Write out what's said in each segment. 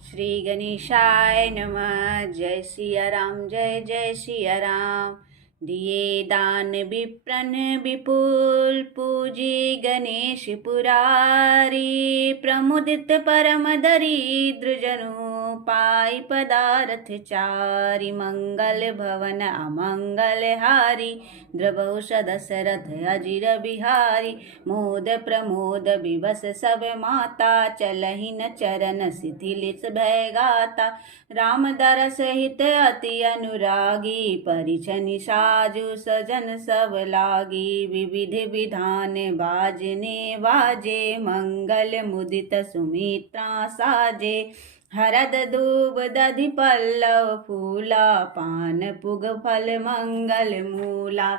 श्री गणेशाय नमः। जय सिया राम, जय जय सिया राम। दिए दान विप्रन विपुल, पूजी गणेश पुरारी। प्रमुदित परम दरिद्र जनु, पाई पदारथ चारि। मंगल भवन अमंगल हारी, द्रवौ दशरथ अजिर बिहारी। मोद प्रमोद विवश सब माता, चलहि न चरण शिथिलिस भय गाता। राम दरस हित अति अनुरागी, परिछनि साजु सजन सब लागी। विविध विधान बाजने बाजे, मंगल मुदित सुमित्रा साजे। हरद दूब दधि पल्लव फूला, पान पुग फल मंगल मूला।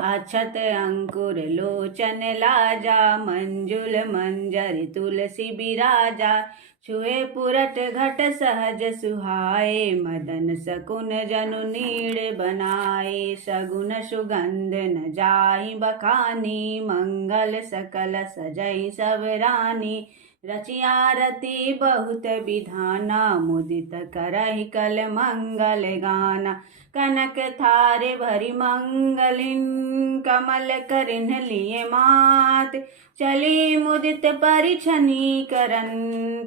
अक्षत अंकुर लोचन लाजा, मंजुल मंजर तुलसी बिराजा। छुए पुरट घट सहज सुहाए, मदन सकुन जनु नीड़ बनाए। सगुन सुगंध न जाहि बखानी, मंगल सकल सजई सब रानी। रचि आरती बहुत विधाना, मुदित करहि कल मंगल गाना। कनक थारे भरी मंगलिन, कमल करिन लिए मात। चली मुदित परिछनि करन,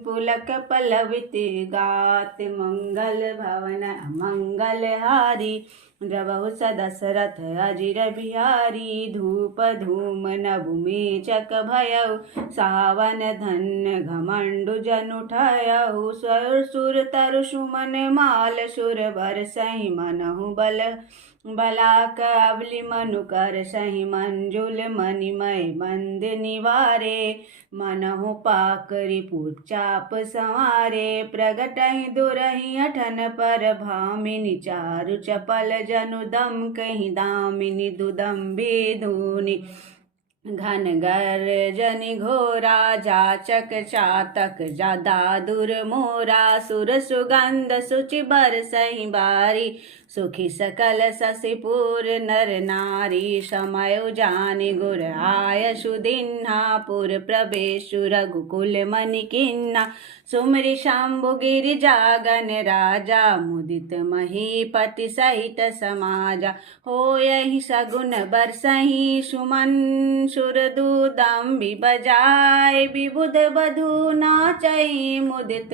पुलक पल्लवित गात। मंगल भवन मंगल हारी, द्रवहु दशरथ अजिर बिहारी। धूप धूम नभु मेचक भयउ, सावन धन्य घमंडु जनु ठयउ। सुर तरु सुमन माल, सुर बरसहि मनहु बल। बलाक अबलि मनु कर सहि, मंजुल मणिमय बंद निवारे। मनहु पाकरि पुचाप संवारे, प्रगटहि दुरहि अठन पर भामिनी। चारु चपल जनु दम कहि, दामिनी दुदम्बी धूनि। घन गर्जनि घोरा, जाचक चातक जा दादुर मोरा। सुर सुगंध सुचि बरसहि बारी, सुखी सकल शशिपुर नर नारी। समय जानि गुर आय सुदिन्हा, पुर प्रवेशु रघुकुल मनि किन्हा। सुमरि शंभु गिरिजागन राजा, मुदित महीपति सहित समाजा। होयहि सगुन बरसहि सुमन, सुरदूतम्बि बजाय। विबुध बधू नाचहि, मुदित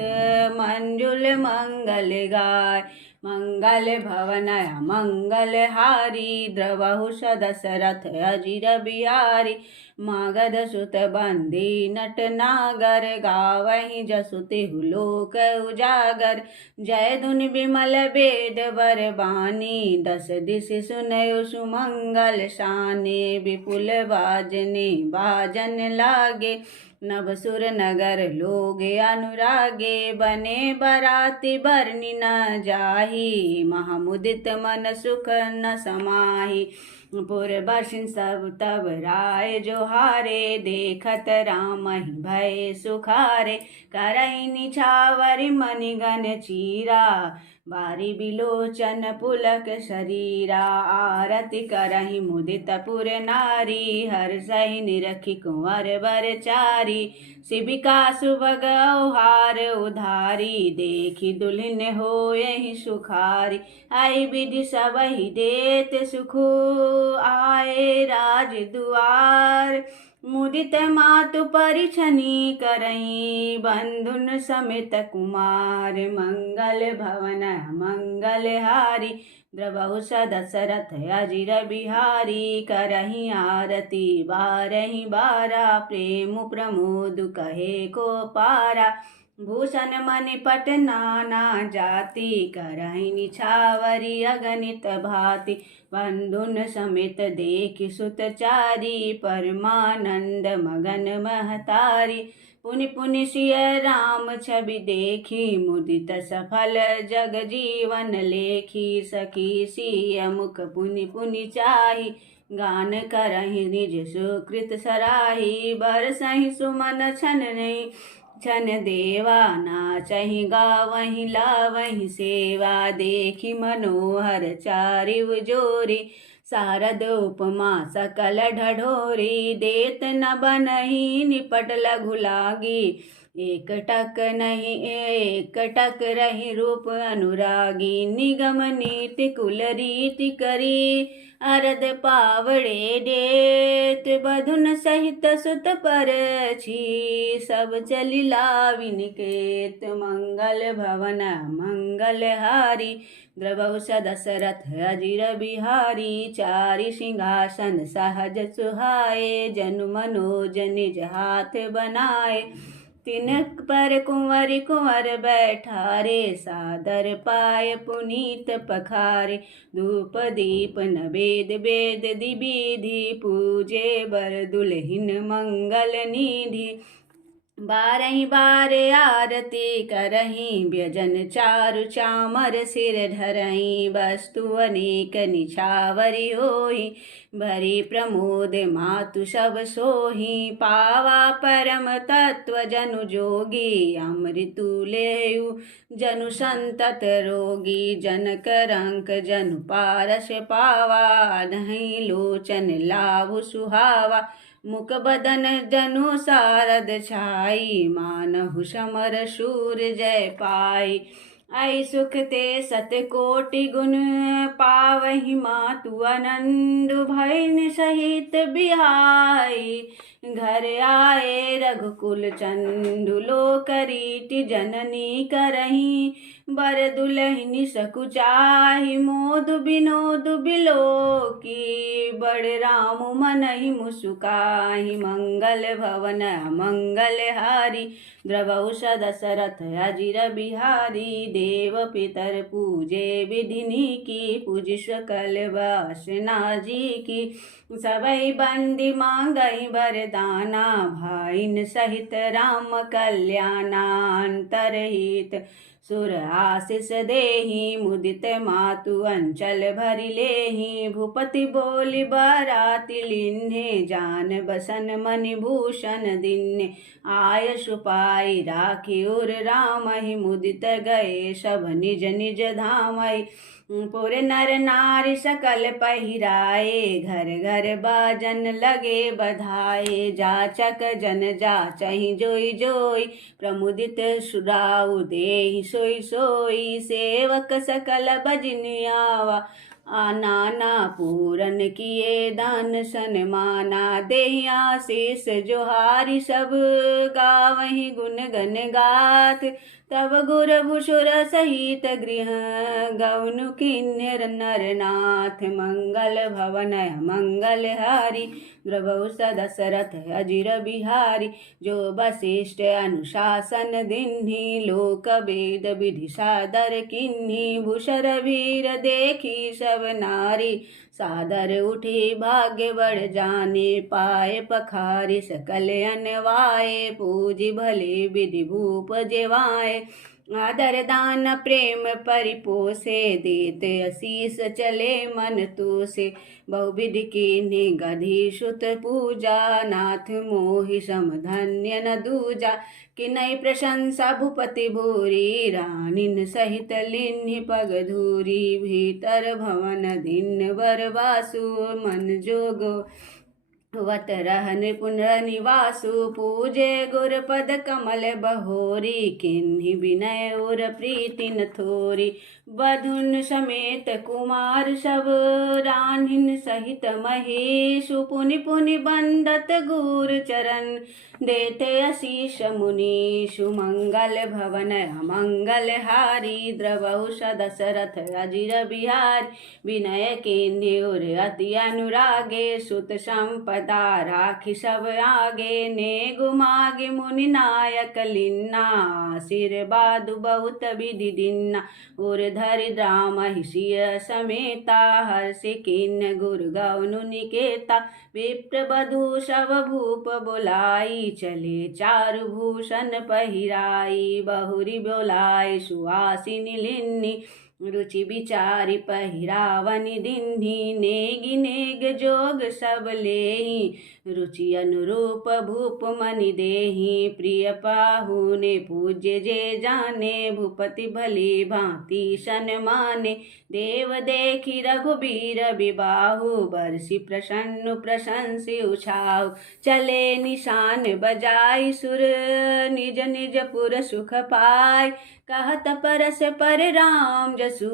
मंजुल मंगल गाय। मंगल भवन मंगल हारी, द्रवहु दशरथ अजिर बिहारी। मगध सुत बंदी नट नागर, गावहि जसु तेहु लोक उजागर। जय धुनि विमल वेद वर बानी, दस दिश सुनयु सुमंगल शाने। विपुल बाजने बाजन लागे, नभ सुर नगर लोगे अनुरागे। बने बराती बरनी न जाही, महामुदित मन सुख न समाही। पुर बरसिन सब तब राय जोहारे, देखत राम ही भय सुखारे। करहि निछावर मणिगण चीरा, बारी बिलोचन पुलक शरीरा। आरती करहि मुदित पुर नारी, हर्षहि निरखि कुंवर बर चारी। शिविका सुभग औहार उधारी, देखि दुल्हन होयहि सुखारी। आई विधि सबहि देत सुखु, आए राज दुआर। मुदित मातु परिछनि करहि, बंधुन समेत कुमार। मंगल भवन मंगल हारी, द्रवहु दशरथ अजिर बिहारी। करहि आरती बारहि बारा, प्रेम प्रमोद कहे को पारा। भूषण मणिपट नाना जाति, करहि निछावरि अगणित भांति। बंधुन समेत देखि सुत चारी, परमानंद मगन महतारी। पुनि पुनि सिय राम छवि देखी, मुदित सफल जग जीवन लेखी। सखी सिय मुख पुनि पुनि चाही, गान करहि निज सुकृत सराही। बरसहि सुमन छन नहीं छन देवा, नाचहि गावहि लावहि सेवा। देखि मनोहर चारिउ जोरी, शारद उपमा सकल ढढोरी। देत न बनहि निपट लघु लागी, एक टक रही रूप अनुरागी, निगम नीति कुल रीति करी, अरद पावड़े डेत बधुन सहित सुत पर छी, सब चली लाविनिकेत, मंगल भवन मंगल हारी, द्रवौ दशरथ अजिर बिहारी, चारि सिंहासन सहज सुहाए, जनु मनोज निज हाथ बनाए, तिनक पर कुंवर बैठारे, सादर पाय पुनीत पखारे, धूप दीप नवेद वेद विधि, पूजे बर दुल्हिन मंगल निधि, बारही बारे आरती करही, व्यजन चारु चामर सिर धरही, वस्तु अनेक निछावरी होई, भरी प्रमोद मातु सब सोही, पावा परम तत्व जनु जोगी, अमृतु लेयु जनु संतत रोगी, जनक रंक जनु पारस पावा, नहीं लोचन लाभु सुहावा, मुख बदन जनु सारद छाई, मानहु समर शूर जय पाई, आई सुख ते सत कोटि गुण, पावहि मातु आनंद भैन सहित बिहाई, घर आए रघुकुल चंदु लोकरीति, जननी करही बर दुलहिनी सकुचाही, मोद विनोद बिलोकी, बड़ राम मनहि मुसुकाहि, मंगल भवन मंगल हारी, द्रवौ दशरथ अजिर बिहारी, देव पितर पूजे विधिनी की, पूज सकल वासना जी की, सबई बंदी मांगई वरदाना, भाईन सहित राम कल्याणा, अंतरहित सुर आशीष देहि, मुदित मातु अंचल भरि लेहि, भूपति बोली बाराती लिन्हे, जान बसन मणि भूषण दिन्हे, आय सुपाई राखी उर रामहि, मुदित गए सब निज निज धामहि, पुर नर नारी सकल पहिराए, घर घर बाजन लगे बधाए, जाचक जन जाचहि जोई जोई, प्रमुदित सुराउ देहि सोई सोई, सेवक सकल बजनियावा, नाना पूरन किए दान सनमाना, देहि आशीष जोहारी सब, गावहि गुण गण गाथ, तब गुर भूषुर सहित गृह, गौनु किन्नर नरनाथ, मंगल भवन मंगल हारी, द्रवौ दशरथ अजिर बिहारी, जो वशिष्ठ अनुशासन दिन्हि, लोक वेद विधि सादर किन्हि, भूषर वीर देखी सब नारी, सादर उठी भाग्य बढ़ जाने, पाए पखारी सकल अनवाए, पूजी भले विधि भूप जेवाए, आदर दान प्रेम परिपोषे, देते आशीष चले मन तोषे, बहुविधि कीन्ही गधी सुत पूजा, नाथ मोहि सम धन्य न दूजा, किनहि प्रशंसा भूपति भूरी, रानिन सहित लिन्हि पग धूरी, भीतर भवन दिन वर वासु, मन जोगो वत रहन पुनर्निवासु, पूजे गुर पद कमल बहोरी, किन्हि विनय और प्रीति न थोरी, बधुन समेत कुमार सब, रानिन सहित महेशु, पुनि पुनि बंदत गुर चरण, देते आशीष मुनीषु, मंगल भवन मंगल हारी, द्रवौ दशरथ अजिर बिहारी, विनय केन्हि और अति अनुरागे, सुत संपदा राखी सब आगे, ने गुमागे मुनि नायक लिन्ना, आशीर्वाद बहुत विधि दिन्ना, और धरि राम हिसिय समेता, हर्ष किन्न गुर गौनु निकेता, विप्र बधू सब भूप बोलाई, चले चारु भूषण पहिराई, बहुरी बोलाई सुहासिनी लिन्नी, रुचि विचारि पहिरावनि दिन्हि नेगि नेग जोग सब लेहि रुचि अनुरूप भूप मनि देहि प्रिय पाहुने पूज्य जे जाने भूपति भली भांति सन्माने देव देखि रघुबीर बिबाहु बरसी प्रसन्न प्रशंसि उछाहु चले निशान बजाई सुर निज निज पुर सुख पाय कहत परस पर राम जसु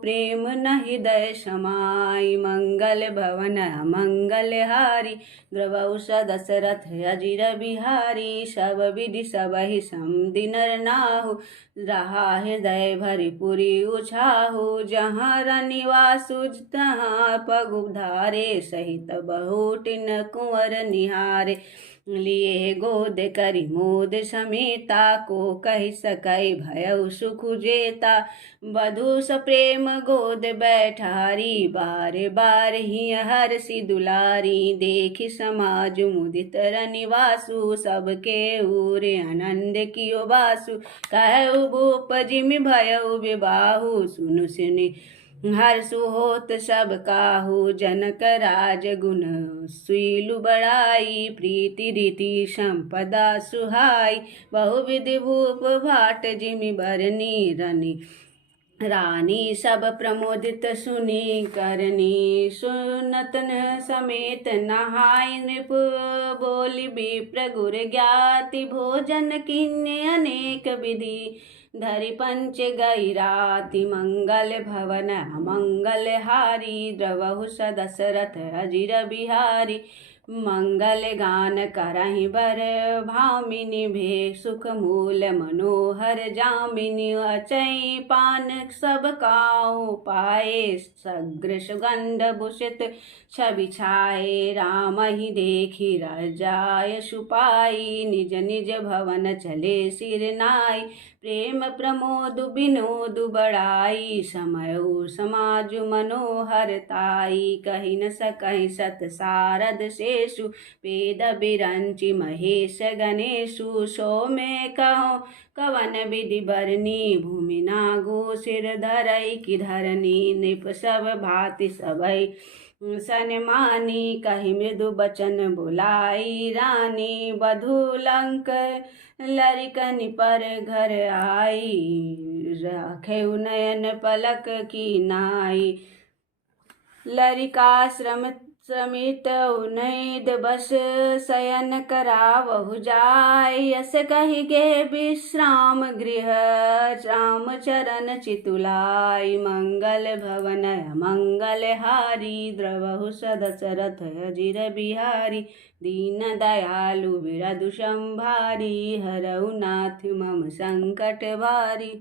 प्रेम न हृदय समाई मंगल भवन मंगल हारी द्रवौ दशरथ अजिर बिहारी सब विधि सबहि समधि नर नाहु रहा हृदय भरि पुरी उछाहु जहाँ रनिवासु तहाँ पगु धारे सहित बहुटिन कुंवर निहारे लिए गोद करि मोद समेता को कहि सकै भयउ सुख जेता वधु सप्रेम गोद बैठारी बार बार ही हरसि दुलारी देखि समाज मुदित रनिवासु सबके उरे आनंद कियो बासु कहु भूप जिमि भयउ विबाहु सुनु सुनि हर्षु होत सब काहू जनक राज गुण सुईलु बड़ाई प्रीति रीति संपदा सुहाई बहुविधि भूप भाट जिमि बरनी रनि रानी सब प्रमोदित सुनी करनी सुनतन समेत नहाय नृप बोली विप्र गुर ज्ञाति भोजन किन्ने अनेक विधि धरि पंच गैराति मंगल भवन मंगल हारी द्रवहु दशरथ अजिर बिहारी मंगल गान करहि बर भामिनी भे सुख मूल मनोहर जामिनी अचई पान सब काऊ पाए सग्र सुगंध भूषित छवि छाए राम ही देखी राजाय सुपाई निज निज भवन चले सिर नाई प्रेम प्रमोद विनोद बड़ाई समय समाज मनोहर ताई कहि न सकहि सत सारद शेषु वेद बिरंचि महेश गणेशु सो में कहो कवन विधि बरनी भूमि नागो सिर धरई की धरनी नृप सब भांति सबई सन्मानी कहि मृदु बचन बुलाई रानी वधु लंक लरिकनि पर घर आई राखेउ नयन पलक की नाई लरिकाश्रम समित उनैद बस शयन करावहु जाय यस कहि गे विश्राम गृह राम चरण चितुलाई मंगल भवन मंगल हारी द्रवहु दशरथ अजिर बिहारी दीन दयालु विरधु संभारी हरऊ नाथ मम संकट भारी।